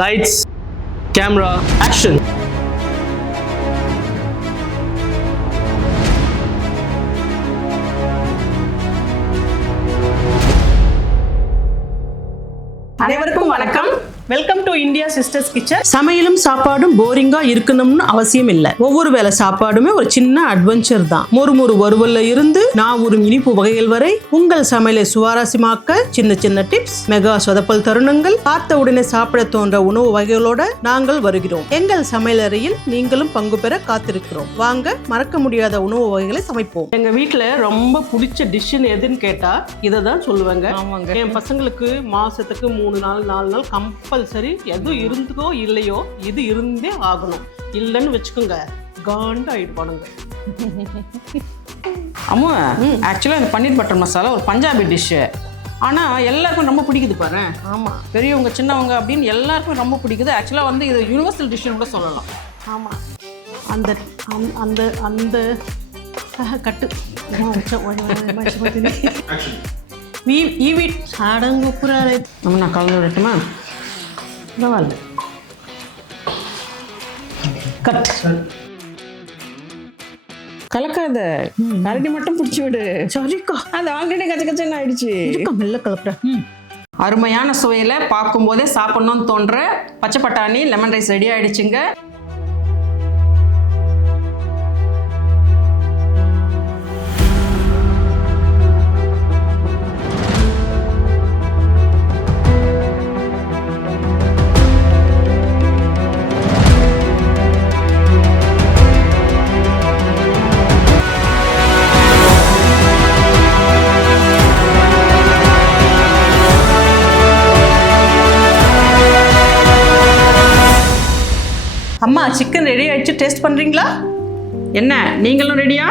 Lights, camera, action. அனைவருக்கும் வணக்கம். Welcome to India sisters kitchen. சமையலும் சாப்பாடும் போரிங்கா இருக்கணும்னு அவசியம் இல்லை. ஒவ்வொரு வேளை சாப்பாடுமே ஒரு சின்ன அட்வென்ச்சர் தான். மொறு வறுவல்ல இருந்து ஒரு இனிப்பு வகைகள் வரை உங்கள் சமையலை சுவாரஸ்யமாக்க சின்ன சின்ன டிப்ஸ், மெகா சொதப்பல் தருணங்கள், பார்த்த உடனே சாப்பிட தோன்ற உணவு வகைகளோட நாங்கள் வருகிறோம். எங்கள் சமையலறையில் நீங்களும் பங்கு பெற காத்திருக்கிறோம். வாங்க, மறக்க முடியாத உணவு வகைகளை சமைப்போம். எங்க வீட்டுல ரொம்ப பிடிச்ச டிஷ்ஷுன்னு எதுன்னு கேட்டா இதை தான் சொல்லுவாங்க. என் பசங்களுக்கு மாசத்துக்கு 3 நாள் 4 நாள் கம்பல்சரி எது இருந்துக்கோ இல்லையோ இது இருந்தே ஆகணும். இல்லைன்னு வச்சுக்கோங்க, காண்டு ஆயிடுவானுங்க. அம்மா, ஆக்சுவலாக இந்த பன்னீர் பட்டர் மசாலா ஒரு பஞ்சாபி டிஷ்ஷு. ஆனால் எல்லாருக்கும் ரொம்ப பிடிக்குது பாரு. ஆமாம், பெரியவங்க சின்னவங்க அப்படின்னு எல்லாருக்கும் ரொம்ப பிடிக்குது. ஆக்சுவலாக வந்து இது யூனிவர்சல் டிஷ்ஷுன்னு கூட சொல்லலாம். ஆமாம். அந்த அந்த அந்த கட்டு சாடங்குப்புறாரு. நம்ம நான் கலந்து விடட்டுமா? பரவாயில்ல. கட் கலக்காத, கரடி மட்டும் பிடிச்சி விடு. சரிக்கா, அது ஆல்ரெடி கச்சன்னு ஆயிடுச்சு. மெல்ல கலப்புறேன். அருமையான சுவையில் பார்க்கும்போதே சாப்பிட்ணுன்னு தோன்ற பச்சை பட்டாணி லெமன் ரைஸ் ரெடி ஆயிடுச்சுங்க. அம்மா, சிக்கன் ரெடி ஆயிடுச்சு. டேஸ்ட் பண்றீங்களா? என்ன, நீங்களும் ரெடியா?